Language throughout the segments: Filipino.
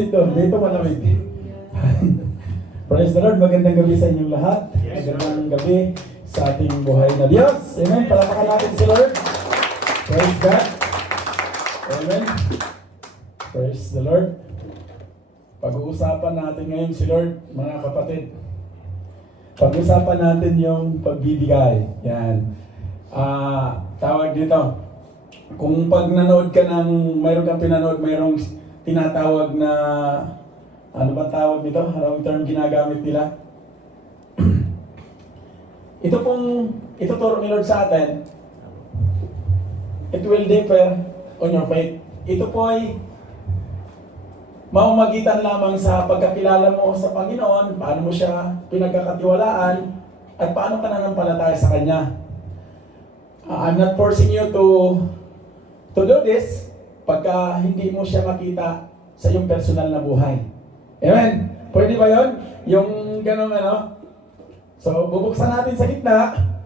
mainit doon. Dito malamig. Praise the Lord. Magandang gabi sa inyong lahat. Magandang gabi sa ating buhay na Diyos. Amen. Palakpakan natin si Lord. Praise God. Amen. Praise the Lord. Pag-uusapan natin ngayon si Lord, mga kapatid. Pag-uusapan natin yung pagbibigay. Yan. Tawag dito. Kung pag nanood ka mayroon kang pinanood, mayroong tinatawag na, ano ba tawag nito? Anong term ginagamit nila? Ito pong ituturo ni Lord sa atin, it will differ on your faith. Ito po ay mamamagitan lamang sa pagkakilala mo sa Panginoon, paano mo siya pinagkakatiwalaan, at paano ka nananampalataya sa Kanya. I'm not forcing you to do this pagka hindi mo siya makita sa iyong personal na buhay. Amen? Pwede ba yun? Yung ganong ano? So, bubuksan natin sa gitna,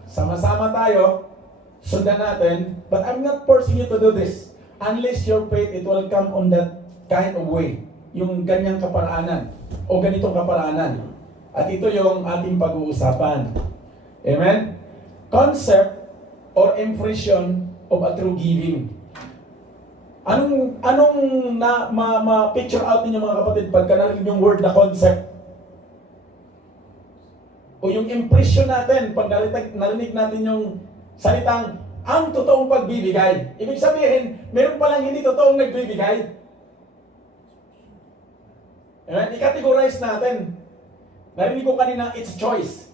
sama-sama tayo, sundan natin, but I'm not forcing you to do this unless your faith, it will come on that kind of way. Yung ganyang kaparaanan o ganitong kaparaanan. At ito yung ating pag-uusapan. Amen? Concept or impression of a true giving. Anong ma-picture out ninyo mga kapatid pagka narinig yung word na concept? O yung impression natin pag narinig natin yung salitang ang totoong pagbibigay. Ibig sabihin, meron palang hindi totoong nagbibigay. Amen? I-categorize natin. Narinig ko kanina, it's choice.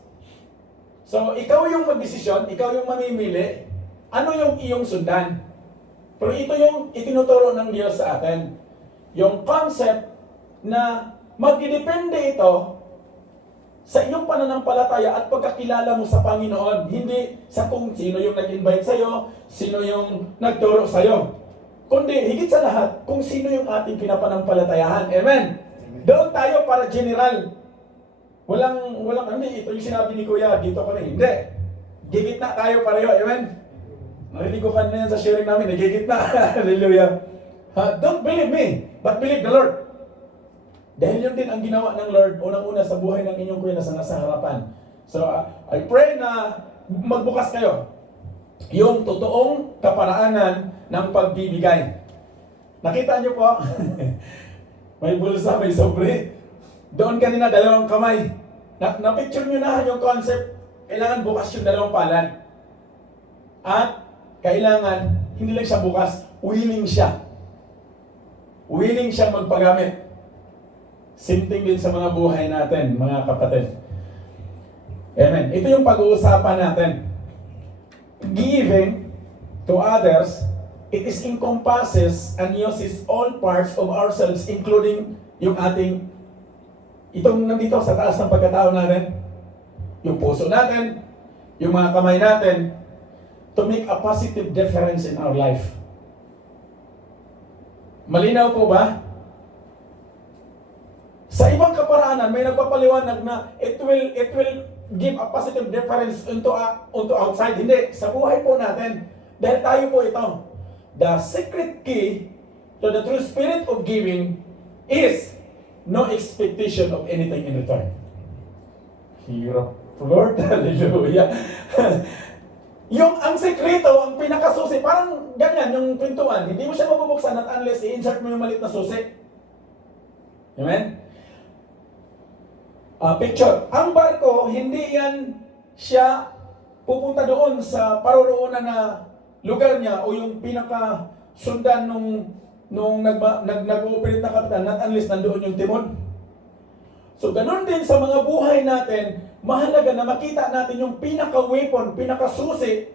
So, ikaw yung magdesisyon, ikaw yung mamimili, ano yung iyong sundan? Pero ito yung itinuturo ng Diyos sa atin. Yung concept na magdidepende ito sa iyong pananampalataya at pagkakilala mo sa Panginoon. Hindi sa kung sino yung nag-invite sa'yo, sino yung nagturo sa'yo. Kundi higit sa lahat, kung sino yung ating pinapanampalatayahan. Amen? Doon tayo para general. Walang, hindi, ito yung sinabi ni Kuya, dito ko na. Hindi. Gigit na tayo pareho. Amen? Narinig ko kanina yan sa sharing namin, nagigit na. Hallelujah. Don't believe me, but believe the Lord. Dahil yun din ang ginawa ng Lord, unang-una sa buhay ng inyong kuya na nasa harapan. So, I pray na magbukas kayo. Yung totoong kaparaanan ng pagbibigay. Nakita niyo po, may bulsa, may sobre. Doon kanina, dalawang kamay. Na-picture niyo na yung concept. Kailangan bukas yung dalawang palad. At kailangan, hindi lang siya bukas, willing siya. Willing siya magpagamit. Simting din sa mga buhay natin, mga kapatid. Amen. Ito yung pag-uusapan natin. Giving to others, it is encompasses and uses all parts of ourselves, including yung ating, itong nandito sa taas ng pagkatao natin, yung puso natin, yung mga kamay natin, to make a positive difference in our life. Malinaw po ba? Sa ibang kaparaanan, may nagpapaliwanag na it will give a positive difference into outside. Hindi, sa buhay po natin. Dahil tayo po ito. The secret key to the true spirit of giving is no expectation of anything in return. Hirap, Lord. Hallelujah. Ang sekreto, ang pinakasusi, parang ganyan, yung pintuan. Hindi mo siya mabubuksan at unless i-insert mo yung maliit na susi. Amen? Picture. Ang barko, hindi yan siya pupunta doon sa paroroonan na lugar niya o yung pinakasundan nung nag-ooperate na kapitan, not unless nandoon yung timon. So, ganun din sa mga buhay natin, mahalaga na makita natin yung pinaka-weapon, pinaka-susi,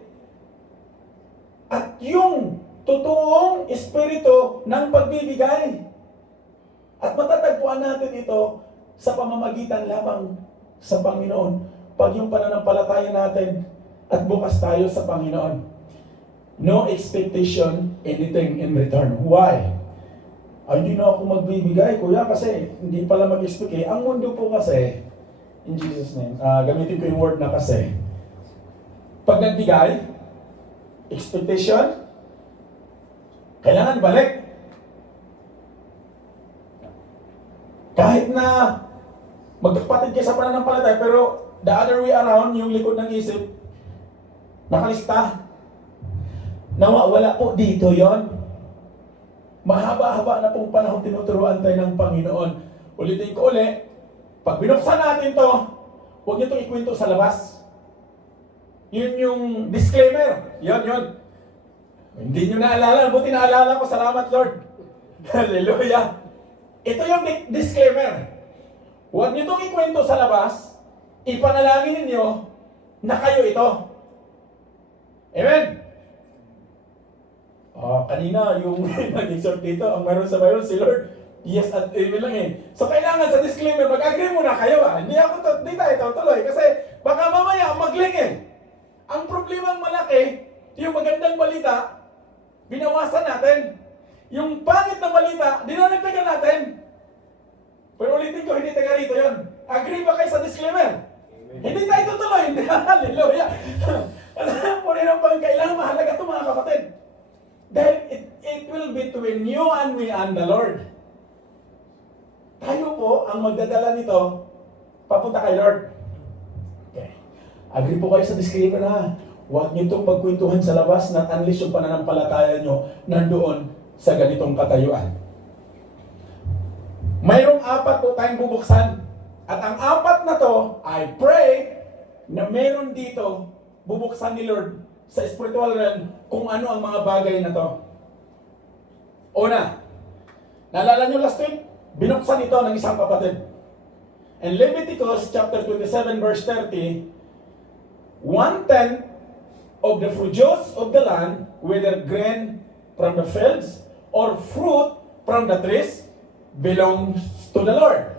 at yung totoong espiritu ng pagbibigay. At matatagpuan natin ito sa pamamagitan lamang sa Panginoon. Pag yung pananampalataya natin at bukas tayo sa Panginoon. No expectation, anything in return. Why? Ay, hindi na ako magbibigay, kuya, kasi hindi pala mag-expect eh. Ang mundo po kasi, in Jesus' name, gamitin ko yung word na kasi. Pag nagbigay, expectation, kailangan balik. Kahit na magkapatid kayo sa pananampalataya, pero the other way around, yung likod ng isip, nakalista. Nawawala po dito yon. Mahaba-haba na pong panahon tinuturuan tayo ng Panginoon. Ulitin ko ulit, pag binuksan natin to, huwag niyo itong ikwento sa labas. Yun yung disclaimer. Yun. Hindi nyo naalala. Buti naalala ko. Salamat, Lord. Hallelujah. Ito yung disclaimer. Huwag nyo itong ikwento sa labas. Ipanalangin ninyo na kayo ito. Amen? Kanina, yung nag-exhort dito, ang meron sa Bible, si Lord, yes at amen lang eh. So, kailangan sa disclaimer, mag-agree muna kayo Hindi tayo tuloy. Kasi, baka mamaya, mag-link eh. Ang problema malaki, yung magandang balita, binawasan natin. Yung pangit na balita, dinanagdagan natin. Pero ulitin ko, hindi taga rito yun. Agree ba kayo sa disclaimer? Amen. Hindi tayo tutuloy. Hallelujah. Puri ng pagkailangan, mahalaga ito mga kapatid. Dahil it will be between you and me and the Lord. Tayo po ang magdadala nito papunta kay Lord. Okay. Agree po kayo sa disclaimer na huwag niyo itong magkwentuhan sa labas na unless yung pananampalataya nyo nandoon sa ganitong katayuan. Mayroong 4 po tayong bubuksan. At ang 4 na to, I pray na meron dito bubuksan ni Lord sa spiritual realm kung ano ang mga bagay na to. Una, naalala nyo last week, binuksan ito ng isang kapatid. In Leviticus chapter 27 verse 30, 1/10 of the produce of the land, whether grain from the fields or fruit from the trees, belongs to the Lord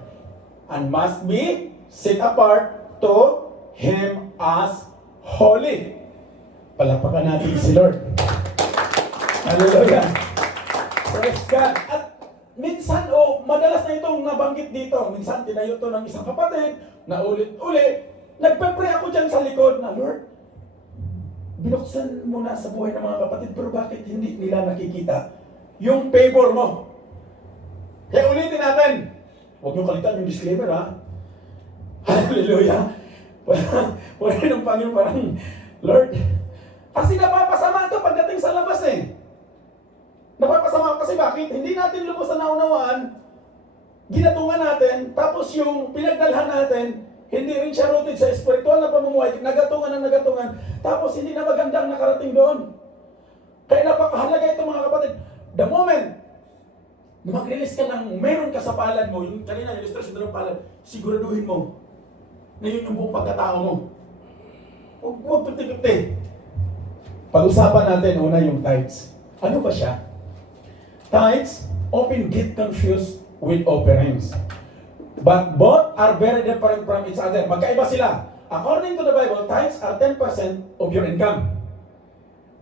and must be set apart to Him as holy. Palapakan natin si Lord. Hallelujah. Praise God. At minsan, madalas na itong nabanggit dito. Minsan, tinayo ito ng isang kapatid, na ulit-ulit. Nagpe-pray ako dyan sa likod na, Lord, binuksan mo na sa buhay ng mga kapatid, pero bakit hindi nila nakikita yung favor mo? Kaya ulitin natin. Huwag niyong kalitan yung disclaimer, ha? Hallelujah. Wala ng Panginoon parang, Lord, kasi napapasama ito pagdating sa labas eh. Napapasama kasi bakit? Hindi natin lubos na naunawaan, ginatungan natin, tapos yung pinagdalhan natin, hindi rin siya rooted sa spiritual na pamumuhay, nagatungan, tapos hindi na magandang nakarating doon. Kaya napakahalaga ito mga kapatid. The moment na mag-release ka ng meron ka sa palad mo, yung kanina illustration ng palad, siguraduhin mo na yun yung buong pagkatao mo. Huwag 50-50. Pag-usapan natin una yung tithes. Ano ba siya? Tithes often get confused with offerings. But both are very different from each other. Magkaiba sila. According to the Bible, tithes are 10% of your income.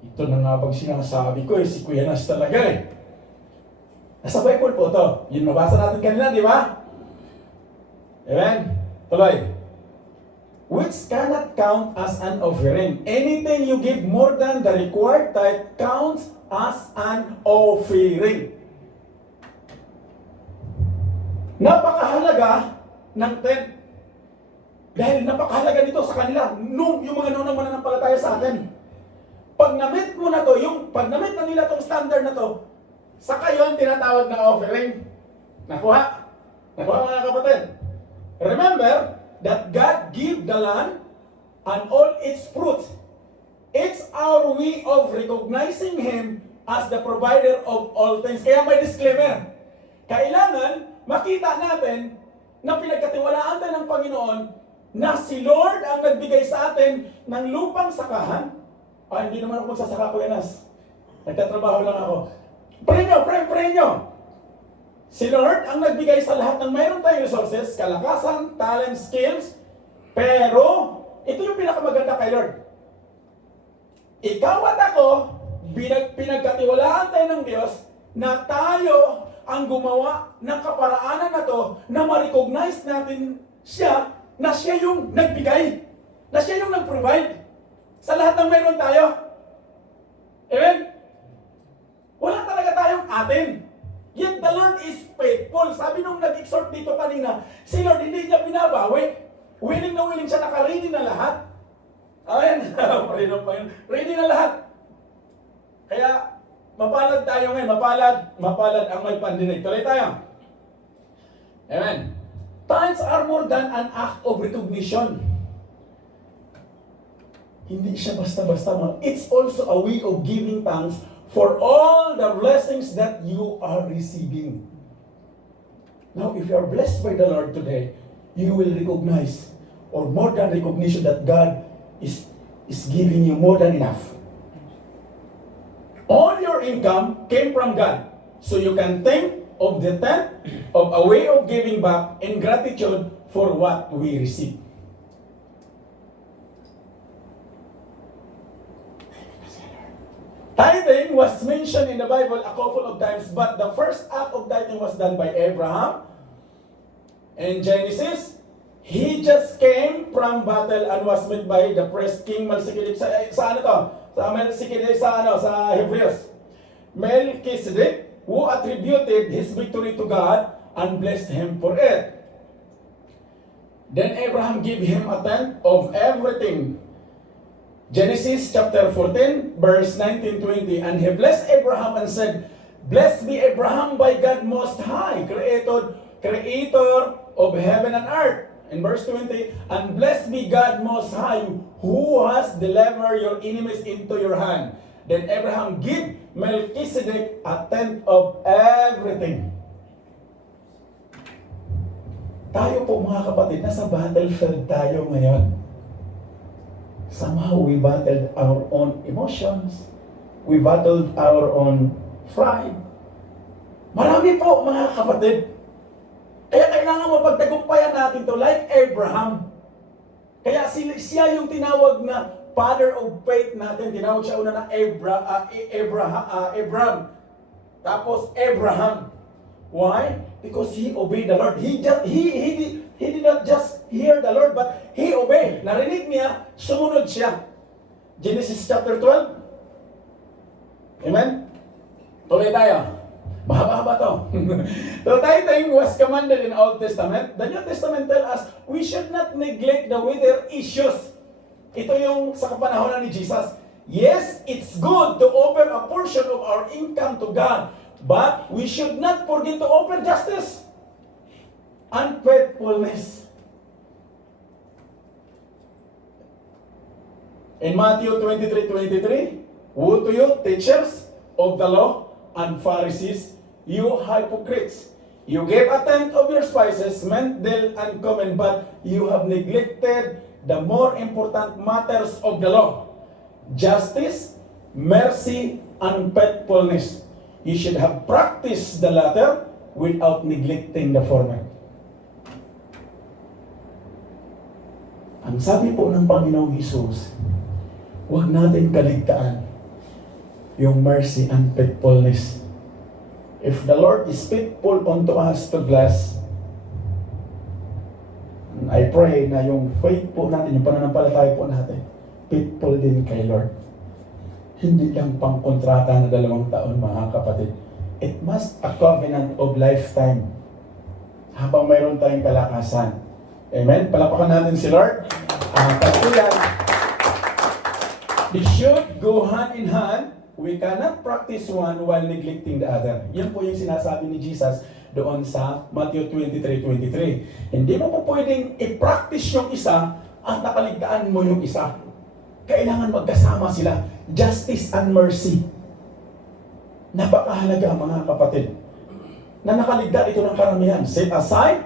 Ito na nga pag sinasabi ko si Kuya Nas talaga eh. Nasa Bible po ito. Yun mabasa natin kanina, di ba? Amen? Tuloy. Which cannot count as an offering. Anything you give more than the required tithe counts as an offering. Napakahalaga ng 10. Dahil napakahalaga nito sa kanila. Yung mga nunang mananampalataya sa atin. Pag na-meet mo na to, pag na-meet na nila tong standard na to, saka yun tinatawag na offering. Nakuha? Nakuha mga kapatid. Remember that God gave the land and all its fruit. It's our way of recognizing Him as the provider of all things. Kaya may disclaimer. Kailangan makita natin na pinagkatiwalaan tayo ng Panginoon na si Lord ang nagbigay sa atin ng lupang sakahan. Hindi naman ako magsasaka ko yanas. Nagtatrabaho lang ako. Pray nyo. Si Lord ang nagbigay sa lahat ng mayroon tayong resources, kalakasan, talent, skills. Pero, ito yung pinakamaganda kay Lord. Ikaw at ako, pinagkatiwalaan tayo ng Diyos na tayo ang gumawa ng kaparaanan na to na ma-recognize natin siya na siya yung nagbigay, na siya yung nag-provide sa lahat ng mayroon tayo. Amen? Wala talaga tayong atin. Yet the Lord is faithful. Sabi nung nag-exhort dito kanina, si Lord hindi niya binabawi. Willing na willing siya, naka-ready na lahat. Ayan, ready na lahat. Kaya, mapalad tayo ngayon, mapalad ang may pandinig. Tuloy tayo. Amen. Tithes are more than an act of recognition. Hindi siya basta-basta. It's also a way of giving thanks for all the blessings that you are receiving. Now, if you are blessed by the Lord today, you will recognize, or more than recognition, that God is giving you more than enough. All your income came from God. So you can think of the tenth of a way of giving back in gratitude for what we receive. Tithing was mentioned in the Bible a couple of times, but the first act of tithing was done by Abraham. In Genesis, he just came from battle and was met by the priest King Melchizedek. Sa ano to? Sa Melchizedek, sa Hebrews. Melchizedek, who attributed his victory to God and blessed him for it. Then Abraham gave him a tenth of everything. Genesis chapter 14, verse 19-20. And he blessed Abraham and said, "Blessed be Abraham by God Most High, creator of heaven and earth." In verse 20, "And blessed be God Most High, who has delivered your enemies into your hand." Then Abraham gave Melchizedek a tenth of everything. Tayo po mga kapatid, nasa battlefield tayo ngayon. Somehow we battled our own emotions. We battled our own pride. Marami po mga kapatid. Kaya kailangan mapagtagumpayan natin to like Abraham. Kaya siya yung tinawag na father of faith natin. Tinawag siya una na Abraham. Tapos Abraham. Why? Because he obeyed the Lord. He did not just hear the Lord, but he obeyed. Narinig niya, sumunod siya. Genesis chapter 12. Amen? Tuloy tayo. Mahaba-haba to. The tithing was commanded in Old Testament. The New Testament tells us we should not neglect the wider issues. Ito yung sa kapanahonan ni Jesus. Yes, it's good to offer a portion of our income to God, but we should not forget to offer justice and faithfulness. In Matthew 23:23, "Woe to you, teachers of the law and Pharisees, you hypocrites! You gave a tenth of your spices, mint, dill, and cumin, but you have neglected the more important matters of the law, justice, mercy, and faithfulness. You should have practiced the latter without neglecting the former." Ang sabi po ng Panginoong Hesus, huwag natin kaligtaan yung mercy and faithfulness. If the Lord is faithful unto us to bless, I pray na yung faith po natin, yung pananampalataya po natin, faithful din kay Lord. Hindi lang pang kontrata na 2 taon, mga kapatid. It must a covenant of lifetime. Habang mayroon tayong kalakasan. Amen? Palapakan natin si Lord. Katuyan, they should go hand in hand. We cannot practice one while neglecting the other. Yan po yung sinasabi ni Jesus doon sa Matthew 23:23. Hindi mo po pwedeng i-practice yung isa at nakaligtaan mo yung isa. Kailangan magkasama sila. Justice and mercy. Napakahalaga mga kapatid. Na nakaligtaan ito ng karamihan. Set aside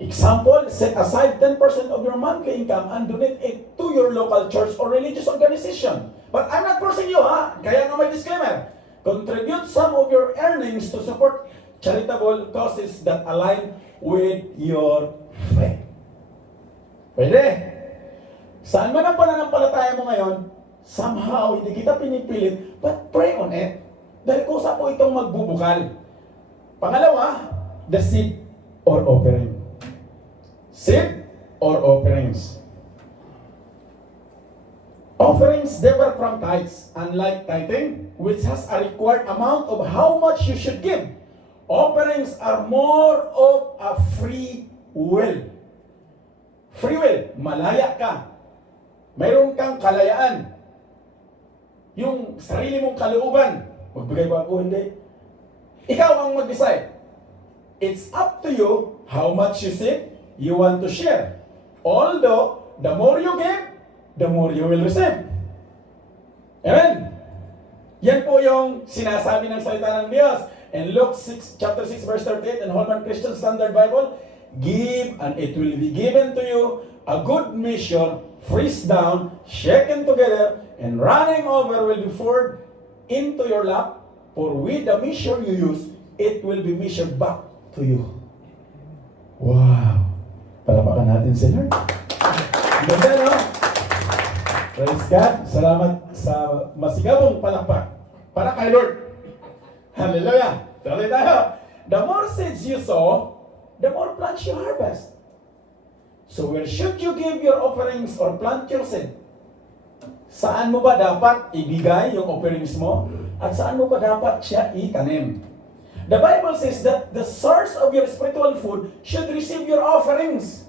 10% of your monthly income and donate it to your local church or religious organization. But I'm not forcing you, ha? Kaya nga may disclaimer. Contribute some of your earnings to support charitable causes that align with your faith. Pwede. Saan man ang pananampalataya mo ngayon, somehow hindi kita pinipilit, but pray on it. Dahil kusa po itong magbubukal. Pangalawa, the seed or offering. Seed or offerings. Offerings differ from tithes, unlike tithing, which has a required amount of how much you should give. Offerings are more of a free will. Free will, malaya ka. Mayroon kang kalayaan. Yung sarili mong kalooban, magbigay ba ako, hindi? Ikaw ang mag-decide. It's up to you how much you want to share. Although, the more you give, the more you will receive. Amen? Yan po yung sinasabi ng salita ng Diyos. In Luke 6, chapter 6, verse 38, in Holman Christian Standard Bible, give and it will be given to you a good measure, pressed down, shaken together, and running over will be poured into your lap. For with the measure you use, it will be measured back to you. Wow! Palapakan natin si Lord. Ganda, no? Praise God. Salamat sa masigabong palakpak para kay Lord. Hallelujah. Tuloy tayo. The more seeds you sow, the more plants you harvest. So where should you give your offerings or plant your seed? Saan mo ba dapat ibigay yung offerings mo? At saan mo ba dapat siya itanim? The Bible says that the source of your spiritual food should receive your offerings.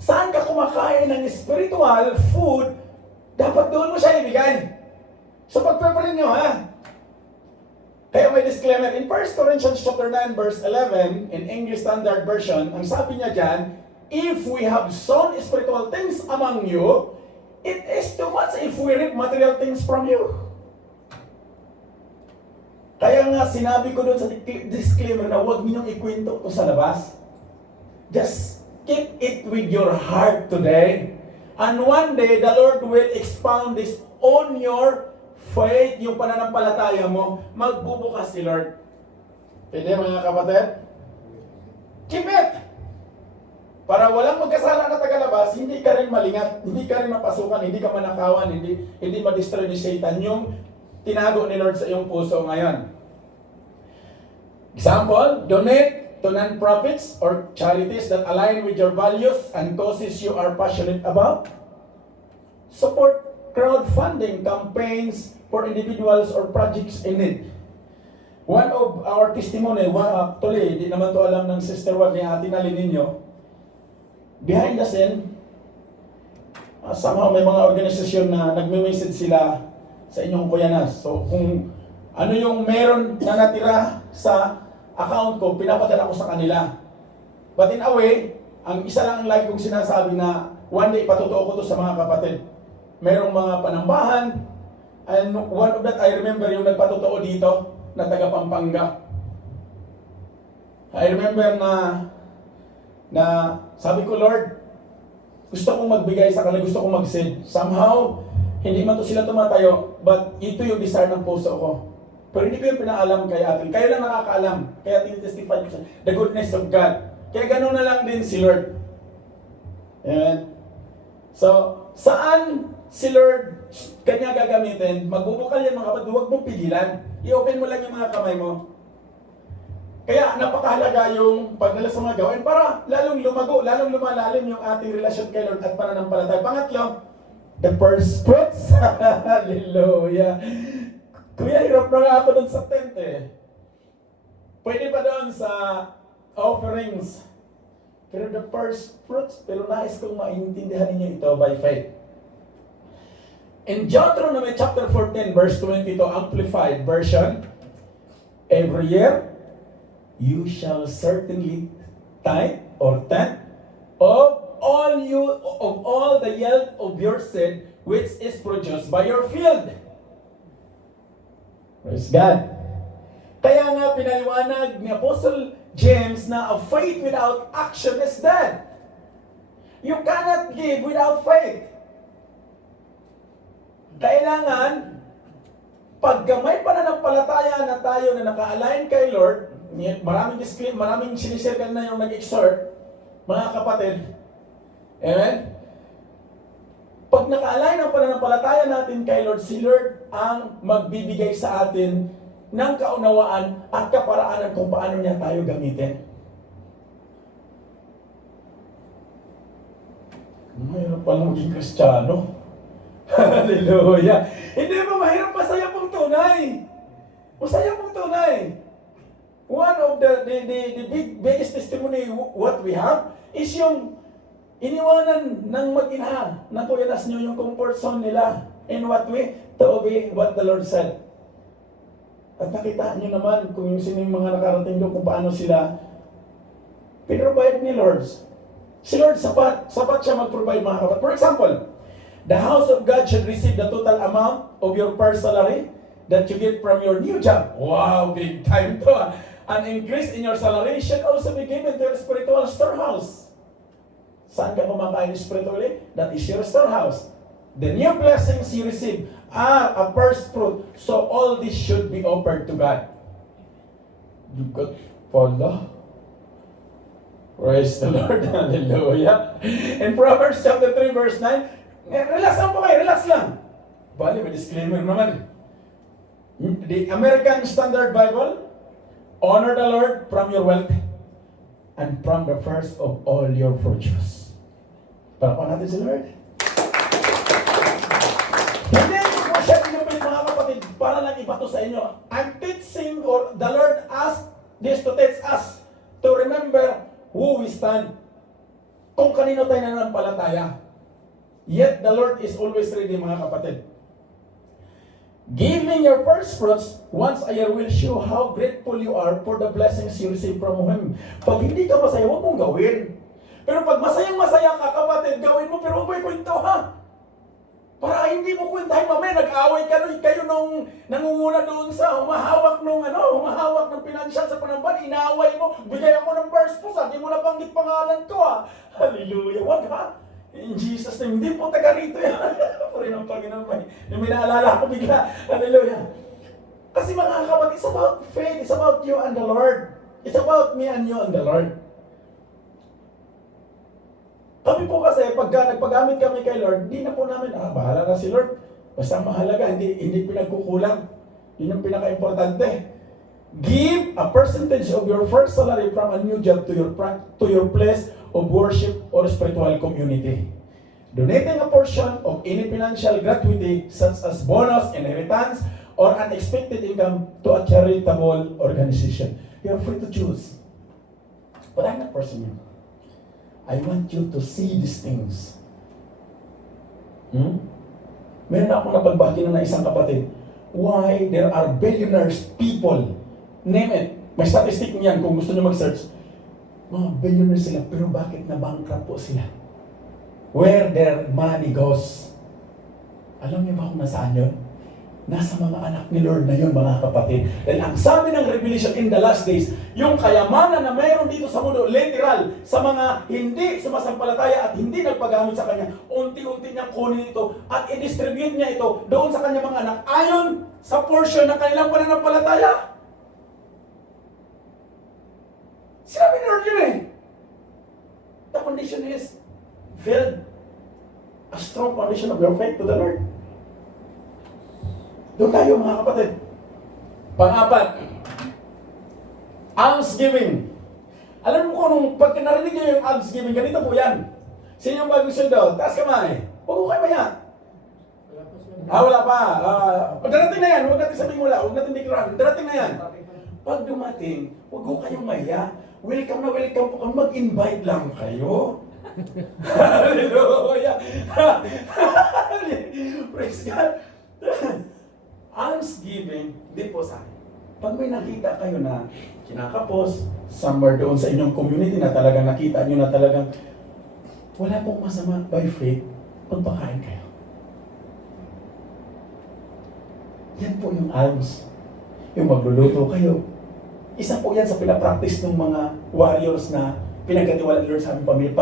Saan ka kumakain ng spiritual food, dapat doon mo siya ibigay. So pagpreparin nyo, ha? Kaya may disclaimer, in 1 Corinthians chapter 9, verse 11, in English Standard Version, ang sabi niya dyan, if we have sown spiritual things among you, it is too much if we reap material things from you. Kaya nga sinabi ko doon sa disclaimer na huwag ninyong ikwento ito sa labas. Just keep it with your heart today. And one day, the Lord will expound this on your faith, yung pananampalataya mo, magbubukas si Lord. Pwede mga kapatid? Keep it! Para walang magkasala na tagalabas, hindi ka rin malingat, hindi ka rin mapasukan, hindi ka manakawan, hindi ma-destroy ni Satan yung tinago ni Lord sa iyong puso ngayon. Example, donate to non-profits or charities that align with your values and causes you are passionate about. Support crowdfunding campaigns for individuals or projects in need. One of our testimony, actually, di naman to alam ng Sister Wag ni Ate Nalin ninyo, behind the scene, somehow may mga organisasyon na nagme-message sila sa inyong kuyanas. So kung ano yung meron na natira sa account ko, pinapadala ko sa kanila. But in a way, ang isa lang ang lagi kong sinasabi na one day ipatutuo ko to sa mga kapatid. Merong mga panambahan, and one of that I remember yung nagpatutuo dito na taga Pampanga. I remember na sabi ko, Lord, gusto kong magbigay sa kanila, gusto kong mag-send. Somehow, hindi man to sila tumatayo, but ito yung desire ng puso ko. Pero hindi ko yung pinaalam kay atin. Kayo lang nakakaalam. Kaya tinitestify ko sa the goodness of God. Kaya gano'n na lang din si Lord. Amen. So, saan si Lord kanya gagamitin? Magbubukal yan mga kapatid, huwag mong pigilan. I-open mo lang yung mga kamay mo. Kaya napakahalaga yung pagdala sa mga gawain para lalong lumago, lalong lumalalim yung ating relasyon kay Lord at pananampalataya. Pangatlo, the first fruits. Hallelujah. Kuya, hirap na nga ako dun sa tent eh. Pwede pa doon sa offerings. Pero the first fruits, pero nais kong maintindihan ninyo ito by faith. In Deuteronomy chapter 14, verse 22, Amplified Version, every year, you shall certainly tithe or tenth of all the yield of your seed which is produced by your field. Praise God. Kaya nga pinaliwanag ni Apostle James na a faith without action is dead. You cannot give without faith. Kailangan, pagka may pananampalataya na tayo na naka-align kay Lord, maraming sinishare ka na yung nag-exhort, mga kapatid. Amen? Pag naka-align ang pananampalataya natin kay Lord, si Lord ang magbibigay sa atin ng kaunawaan at kaparaanan kung paano niya tayo gamitin. Mahirap palang maging Kristiyano. Hallelujah! Hindi ba mahirap? Masaya pong tunay. Masaya pong tunay. One of the biggest testimony what we have is yung iniwanan ng mag-ina na Kuya Nas nyo yung comfort zone nila. In what way? To obey what the Lord said. At nakita nyo naman kung yung sino yung mga nakarating doon, kung paano sila pinrovide ni Lord. Si Lord sapat siya mag-provide mga kapatid. For example, the house of God should receive the total amount of your first salary that you get from your new job. Wow, big time to. An increase in your salary should also be given to your spiritual storehouse. Saan ka kumakain spiritually? That is your storehouse. The new blessings you receive are a first fruit. So all this should be offered to God. You got follow. Praise the Lord. Hallelujah. In Proverbs chapter 3 verse 9, relax lang po kayo, relax lang. Bali, may disclaimer naman. The American Standard Bible, honor the Lord from your wealth and from the first of all your virtues. Parapan natin si Lord. Hindi ko siya pinapit mga kapatid para lang ibato sa inyo. I'm teaching, or the Lord asked this to teach us to remember who we stand. Kung kanino tayo nananampalataya. Yet the Lord is always ready mga kapatid. Giving your first fruits once a year will show how grateful you are for the blessings you receive from Him. Pag hindi ka masaya, huwag mong gawin. Pero pag masayang-masaya ka, kapatid, gawin mo, pero huwag mo ikwento ha. Para hindi mo kwentahin mamaya, nag-away kayo nung nangunguna doon sa humahawak ng financial sa panamban, inaaway mo, bigay ako ng first fruits, hindi mo nabanggit pangalan ko ha. Hallelujah, wag ha. In Jesus' name, hindi po taga rito yan. Puri ng Panginoon, may naalala ko bigla. Hallelujah. Kasi mga kapatid, it's about faith, it's about you and the Lord. It's about me and you and the Lord. Kami po kasi, pagka nagpagamit kami kay Lord, hindi na po namin, bahala na si Lord. Basta mahalaga, hindi pinagkukulang. Yun yung pinaka-importante. Give a percentage of your first salary from a new job to your place of worship or spiritual community. Donating a portion of any financial gratuity such as bonus, inheritance, or unexpected income to a charitable organization. You are free to choose. But I'm not forcing you. I want you to see these things. Meron akong napagbati na isang kapatid. Why there are billionaires people. Name it. May statistic niyan kung gusto nyo mag-search. Mga billionaires sila, pero bakit na-bankrupt po sila? Where their money goes. Alam niyo ba kung nasaan yun? Nasa mga anak ni Lord na yun, mga kapatid. Dahil ang sabi ng Revelation in the last days, yung kayamanan na mayroon dito sa mundo, literal, sa mga hindi sumasampalataya at hindi nagpagamit sa Kanya, unti-unti niyang kunin ito at i-distribute niya ito doon sa Kanyang mga anak ayon sa portion ng kanilang pananampalataya. Sinabi ni Lord yun eh. The condition is build a strong foundation of your faith to the Lord. Doon tayo mga kapatid. Pang-apat, almsgiving. Alam mo ko nung pag narinig nyo yung almsgiving, ganito po yan. Sino yung bagong sweldo? Taas kamay. Huwag ko kayo maya. Wala pa. Darating na yan. Huwag natin sabihin wala. Huwag natin declare. Darating na yan. Pag dumating, huwag ko kayong maya. Welcome na welcome po. Kung mag-invite lang kayo. Hallelujah. Praise God. Almsgiving, di po sa akin. Pag may nakita kayo na kinakapos, somewhere doon sa inyong community na talagang nakita nyo na talagang wala pong masama by faith, magpakain kayo. Yan po yung alms. Yung magluluto kayo. Isa po yan sa pinapractice ng mga warriors na pinagkatiwala Lord sa aming pamilya.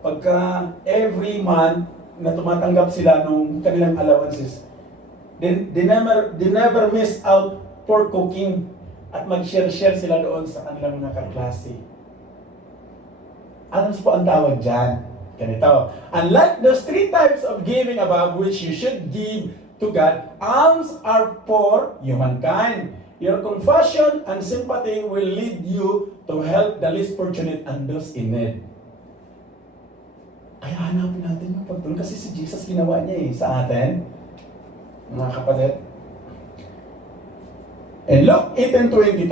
Pagka every month na tumatanggap sila nung kanilang allowances, they never miss out for cooking at mag-share sila doon sa kanilang mga kaklase. Ano po ang tawag dyan? Ganito. Unlike those 3 types of giving above which you should give to God, alms are for humankind. Your compassion and sympathy will lead you to help the least fortunate and those in need. Kaya hanapin natin yung pagtulong kasi si Jesus ginawa niya sa atin. Mga kapatid. And Luke 18:22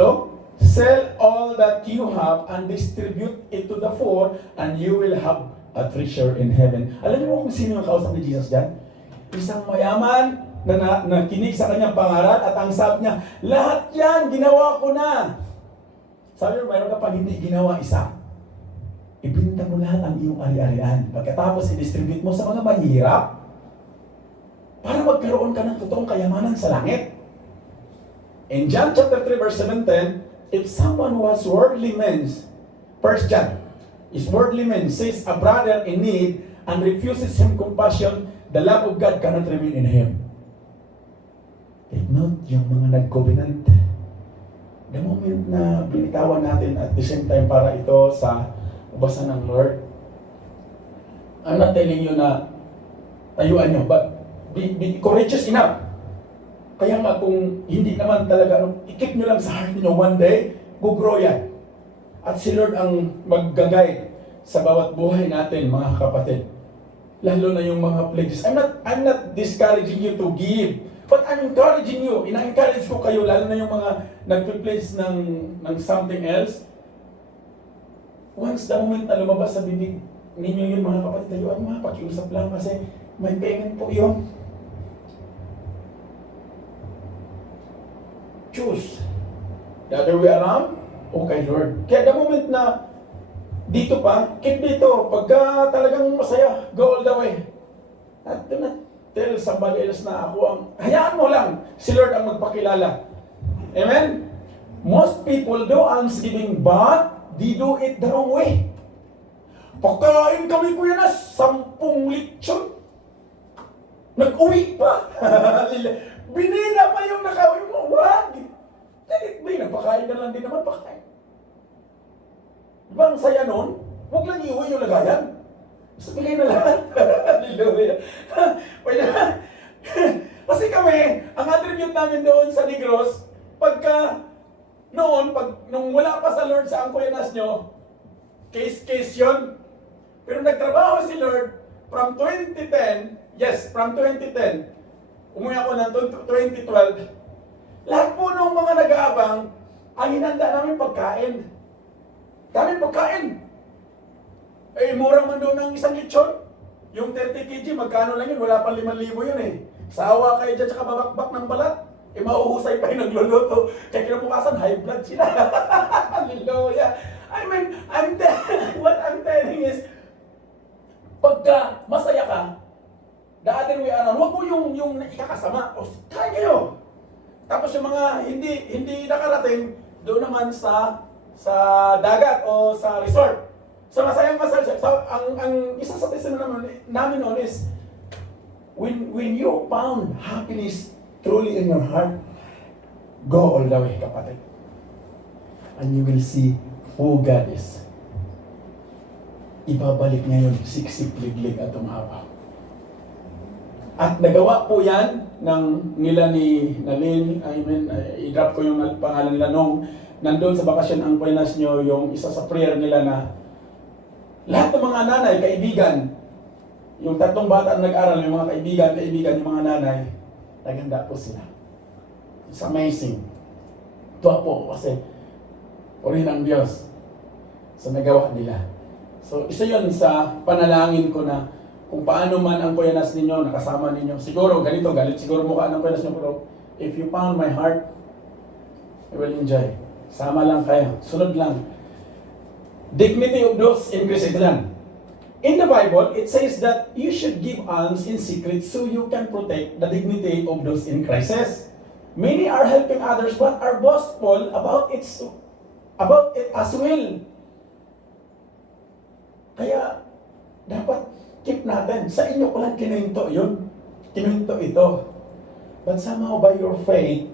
sell all that you have and distribute it to the poor, and you will have a treasure in heaven. Alam niyo kung sino yung kausap ni Jesus dyan? Isang mayaman na nakinig sa kanyang pangaral at ang sabi niya, lahat yan, ginawa ko na. Sabi niyo, mayroon ka pang hindi ginawa isa. Ibinta mo lahat ang iyong ari-arian. Pagkatapos, i-distribute mo sa mga mahirap para magkaroon ka ng totoong kayamanan sa langit. In John chapter 3 verse 7-10, if someone who has worldly men, 1 John, is worldly men, sees a brother in need and refuses him compassion, the love of God cannot remain in him. Take note, yung mga nag-covenant, the moment na binitawan natin at the same time para ito sa ubasan ng Lord, I'm not telling you na tayuan nyo, but be courageous enough. Kaya nga kung hindi naman talaga, i-keep nyo lang sa heart nyo, one day, gugrow yan. At si Lord ang mag-guide sa bawat buhay natin, mga kapatid. Lalo na yung mga pledges. I'm not discouraging you to give, but I'm encouraging you. Ina-encourage ko kayo, lalo na yung mga nag-pledge ng something else. Once the moment na lumabas sa bibig ninyo yun, mga kapatid, tayo, pakiusap lang kasi may payment po yun. Choose. The other way around, okay Lord. Kaya the moment na dito pa, keep dito. Pagka talagang masaya, go all the way. At do not tell somebody else na ako ang, hayaan mo lang, si Lord ang magpakilala. Amen? Most people do almsgiving, but they do it the wrong way. Pagkain kami ko yan na 10 lechon. Nag-uwi pa. Binina pa yung nakawin mo. Wag! Nagpakain ka lang din naman, pakain. Diba ang saya nun? Huwag lang iuwi yung lagayan. Sabigay na lahat. Hallelujah. Pwede na. Kasi kami, ang attribute namin doon sa Negros, pagka noon, nung wala pa sa Lord sa angkuyanas nyo, case yun. Pero nagtrabaho si Lord from 2010, from 2010, umuwi ako ng 2012, lahat po nung mga nag-aabang, ang hinanda namin pagkain. Daming pagkain. Eh, mura man doon ng isang lechon. Yung 30 kg, magkano lang yun? Wala pang 5,000 yun eh. Sawa kayo dyan, tsaka babakbak ng balat. Eh, mauhusay pa yung nagluluto. Kaya kinabukasan, high blood sila. Hallelujah. I mean, what I'm telling is, pagka masaya ka, the other way around, huwag mo yung ikakasama. O, kain kayo. Tapos yung mga hindi nakarating, doon naman sa dagat o sa resort. So masayang masaya. So, ang isa sa testimony namin noon is, when you found happiness truly in your heart, go all the way, kapatid. And you will see who God is. Ibabalik niya yung siksik, liglig at umawa. At nagawa po yan nila ni Nalin, i-drop ko yung pangalan nila nung nandun sa bakasyon ang Pinas nyo, yung isa sa prayer nila na lahat ng mga nanay, kaibigan, yung 3 bata na nag-aral, yung mga kaibigan, yung mga nanay, naganda po sila. It's amazing. Tuwa po kasi purihin ang Diyos sa nagawa nila. So isa yun sa panalangin ko na kung paano man ang kuyanas ninyo, nakasama ninyo. Siguro, ganito, galit siguro mukha ng kuyanas nyo, pero if you found my heart, I will enjoy. Sama lang kayo. Sunod lang. Dignity of those in Christ. In the Bible, it says that you should give alms in secret so you can protect the dignity of those in Christ. Many are helping others but are boastful about it as well. Kaya, dapat keep natin. Sa inyo ko lang kinuhinto yun. Kinuhinto ito. But somehow by your faith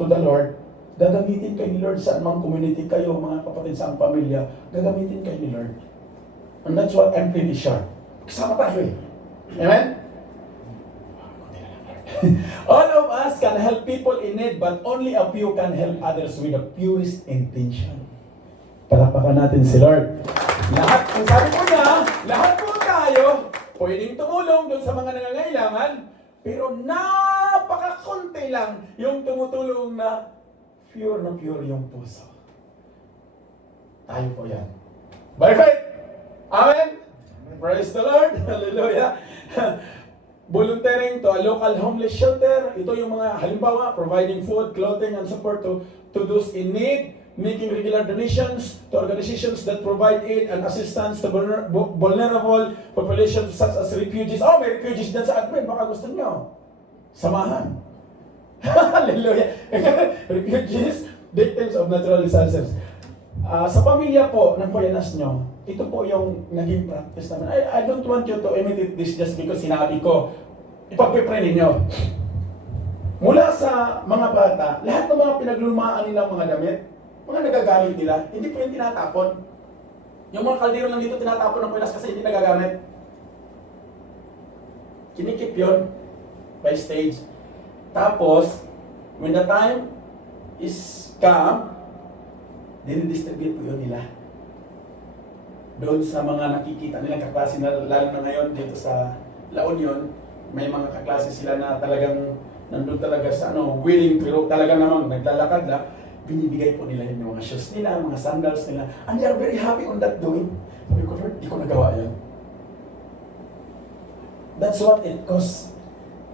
to the Lord, gagamitin kayo ni Lord sa anumang community kayo, mga kapatid sa ang pamilya, gagamitin kayo ni Lord. And that's what I'm pretty sure. Kasama tayo eh. Amen? All of us can help people in need, but only a few can help others with the purest intention. Palapakan natin si Lord. Lahat, ang sabi ko niya, lahat po tayo pwedeng tumulong doon sa mga nangangailangan, pero napakakunti lang yung tumutulong na pure yung puso. Tayo po yan. By faith. Amen. Praise the Lord. Hallelujah. Volunteering to a local homeless shelter. Ito yung mga halimbawa, providing food, clothing, and support to those in need. Making regular donations to organizations that provide aid and assistance to vulnerable populations such as refugees. Oh, may refugees dyan sa admin. Baka gusto nyo. Samahan. Hallelujah. Refugees, victims of natural disasters. Sa pamilya po ng Kuyanas nyo, ito po yung naging practice namin. I don't want you to imitate this just because sinabi ko. Ipagpipray ninyo. Mula sa mga bata, lahat ng mga pinaglumaan nilang mga damit, mga nagagamit nila, hindi po yung tinatapon. Yung mga kaldero lang dito tinatapon ng Kuyanas kasi hindi nagagamit. Kinikip yun by stage. Tapos, when the time is come, dinidistribute po yun nila. Doon sa mga nakikita nilang kaklase na lalo na ngayon dito sa La Union, may mga kaklase sila na talagang nandun talaga sa willing pero talaga namang naglalakad na, binibigay po nila yung mga shoes nila, mga sandals nila, and they are very happy on that doing. Sabi ko, Lord, di ko nagawa yan. That's what it costs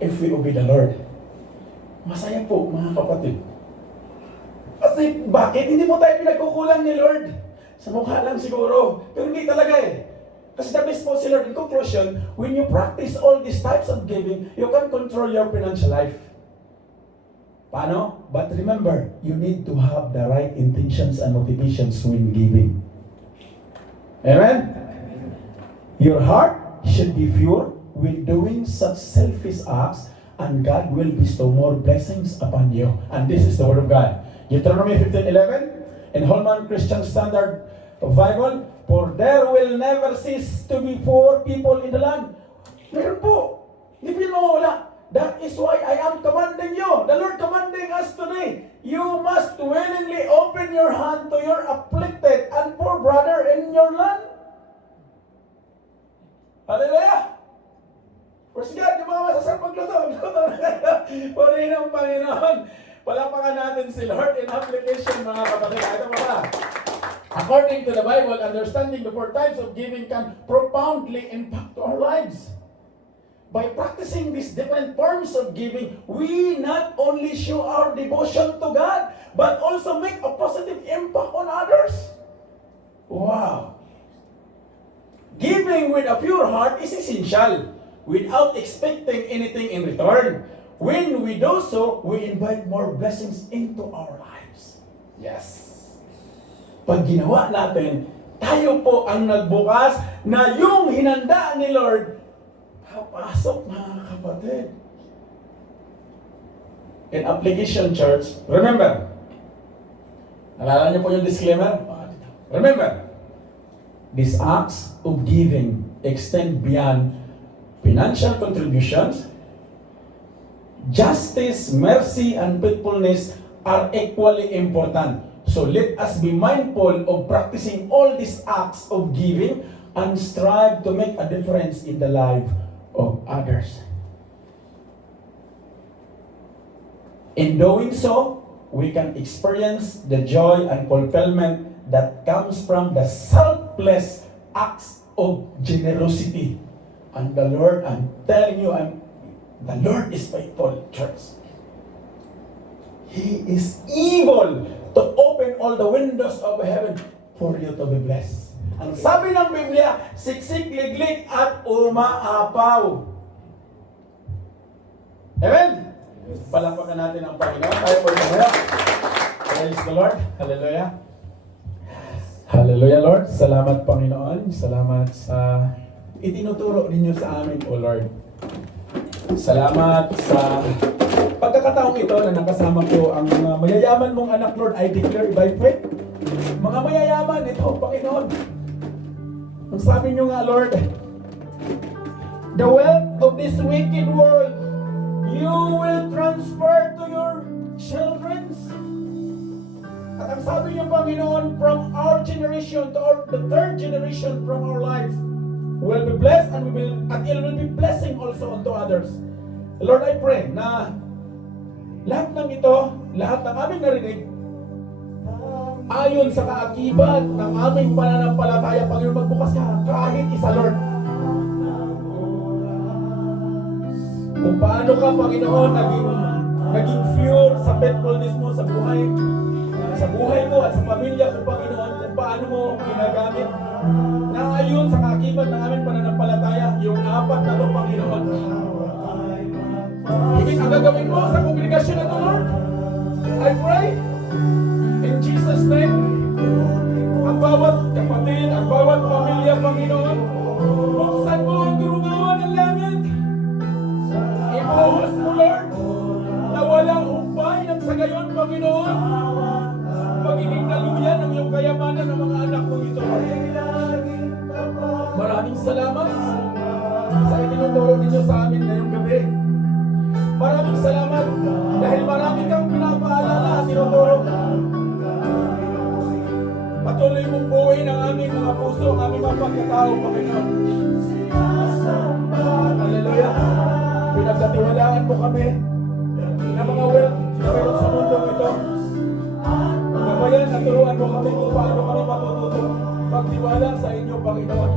if we obey the Lord. Masaya po, mga kapatid. Kasi bakit? Hindi po tayo pinagkukulang ni Lord. Sa mukha lang siguro. Pero hindi talaga eh. Kasi the best po si Lord. In conclusion, when you practice all these types of giving, you can control your financial life. Paano? But remember, you need to have the right intentions and motivations when giving. Amen? Your heart should be pure when doing such selfish acts, and God will bestow more blessings upon you. And this is the Word of God. Deuteronomy 15:11 in Holman Christian Standard Bible, for there will never cease to be poor people in the land. Meron po. Hindi po yun mawawala. That is why I am commanding you. The Lord commanding us today. You must willingly open your hand to your afflicted and poor brother in your land. Hallelujah! Praise God, yung mga masasarap magluto na kayo. Purihin ang Panginoon. Palapakan natin si Lord in application, mga kapatid. Ito pa. According to the Bible, understanding the four types of giving can profoundly impact our lives. By practicing these different forms of giving, we not only show our devotion to God, but also make a positive impact on others. Wow! Giving with a pure heart is essential, without expecting anything in return. When we do so, we invite more blessings into our lives. Yes. Pag ginawa natin, tayo po ang nagbukas na yung hinanda ni Lord, papasok, mga kapatid. In application church, remember, nalala niyo po yung disclaimer? Remember, these acts of giving extend beyond financial contributions. Justice, mercy, and faithfulness are equally important. So let us be mindful of practicing all these acts of giving and strive to make a difference in the life of others. In doing so, we can experience the joy and fulfillment that comes from the selfless acts of generosity. And the Lord, I'm telling you, the Lord is faithful, church. He is able to open all the windows of heaven for you to be blessed. Ang sabi ng Biblia, siksik, liglig, at umaapaw. Amen? Palapakan natin ang Panginoon. Tayo po ito ngayon. Praise the Lord. Hallelujah. Hallelujah, Lord. Salamat, Panginoon. Salamat sa itinuturo ninyo sa amin, O Lord. Salamat sa pagkakataong ito na nakasama ko ang mga mayayaman mong anak, Lord. I declare by faith, mga mayayaman, ito, Panginoon. Ang sabi nyo nga, Lord, the wealth of this wicked world, you will transfer to your children. At ang sabi nyo, Panginoon, from our generation to the third generation from our lives, will be blessed and it will be blessing also unto others. Lord, I pray na lahat ng ito, lahat ng aming narinig, ayon sa kaakibat ng aming pananampalataya, Panginoon, magbukas ka kahit isa, Lord. Kung paano ka, Panginoon, naging pure sa faithfulness mo sa buhay ko at sa pamilya ko, Panginoon, kung paano mo ginagamit na ayon sa kaakibat ng aming pananampalataya, yung apat na to, Panginoon. Higit ang gagawin mo sa kongregasyon na to, Lord. I pray in Jesus' name, ang bawat kapatid, ang bawat pamilya, Panginoon, buksan mo ang durungawan ng langit. Ibuhos mo, Lord, na walang humpay ng sa gayon, Panginoon, magiging naluyan ang iyong kayamanan ng mga anak mo ito. Maraming salamat sa itinuturo ninyo sa amin ngayong gabi. Maraming salamat dahil marami kang pinapaalala at tinuturo. Patuloy mong buuin ang aming mga puso, ang aming mga pagkatao, Panginoon. Hallelujah. Pinagkatiwalaan mo kami na mga wealth na meron sa mundo ito. Gabayan at turuan mo kami kung paano kami matututo magtiwala sa inyo, Panginoon.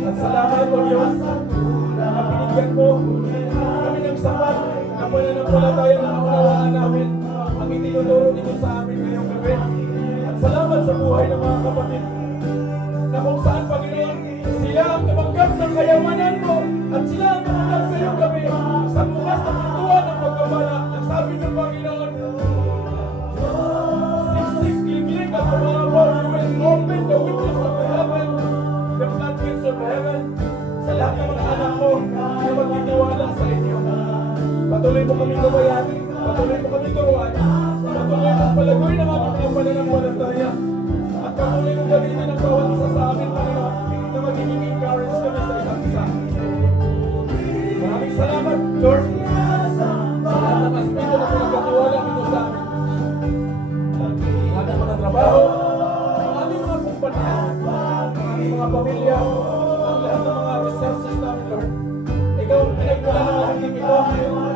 At salamat, O Diyos, na binigyan mo kami ng sapat na pananampalataya na maunawaan namin ang itinuturo ninyo sa amin ngayong gabi. At salamat sa buhay ng mga kapatid na kung saan, Panginoon, sila ang tumanggap ng kayamanan mo at sila ang tumanggap ngayong gabi sa bukas na pintuan ng pagkabala. Ang sabi ng Panginoon, siksik, kliklik at tumawag, you will open the windows of the heaven, the floodgates of heaven, sa lahat ng mga anak mo na magtitiwala sa inyo. Patuloy mo kami gabayan, patuloy mo kami turuan, patuloy mo palagoy ng aming mga pananampalataya, at patuloy mo gamitin ang bawat isa sa amin, Panginoon, na magiging encourage kami sa isa't isa. Maraming salamat, Lord, sa lahat ng aspeto na pinagkatiwala ninyo sa amin. Ang aming mga trabaho, ang aming mga kumpanya, ang aming mga pamilya, ang lahat ng mga resources namin, Lord. Ikaw ang pinagmula ng lahat ng ito.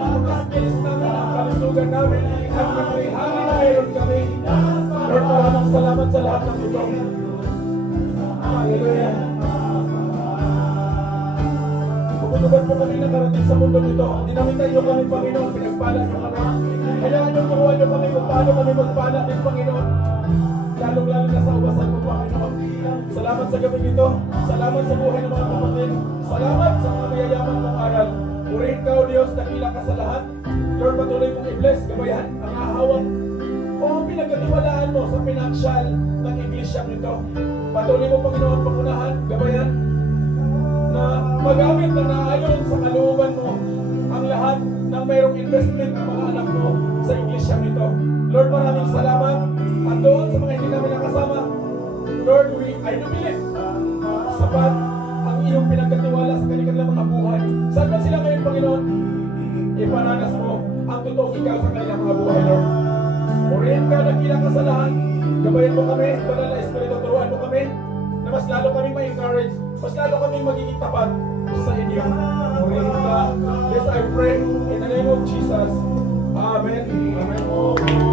Ang skills namin, ang kalusugan namin, ang pagkihali na mayroon kami. Lord, maraming salamat sa lahat ng ito. Hallelujah. Pagkutuban po kami nakarating sa mundo nito. Dinamitan niyo kami, Panginoon, pinagpala niyo kami. Kailangan niyo turuan niyo kami kung paano kami magpala din, Panginoon. Lalong-lalo na sa ubasan mo, Panginoon. Salamat sa gabi nito. Salamat sa buhay ng mga kapatid. Salamat sa mga mayayaman mong aral. Purihin ka, O Diyos, dakila ka sa lahat. Lord, patuloy mong i-bless, gabayan, ang ahawang o ang pinagkatiwalaan mo sa pinansyal ng iglesyang ito. Patuloy mo, Panginoon, pangunahan, gabayan, na magamit na naayon sa kalooban mo ang lahat ng mayroong investment ng mga anak mo sa iglesyang ito. Lord, maraming salamat. At doon sa mga hindi namin nakasama, Lord, I do believe sapat ang iyong pinagkatiwala sa kanilang mga buhay. Saan ba sila ngayon, Panginoon? Ipananas mo ang totoong ikaw sa kanilang mga buhay, Lord. Purihin ka, dakila ka sa lahat. Gabayan mo kami, Banal na Espiritu, turuan mo kami na mas lalo kami ma-encourage, mas lalo kami magiging tapat sa inyo. Purihin ka. Yes, I pray in the name of Jesus. Amen. Amen.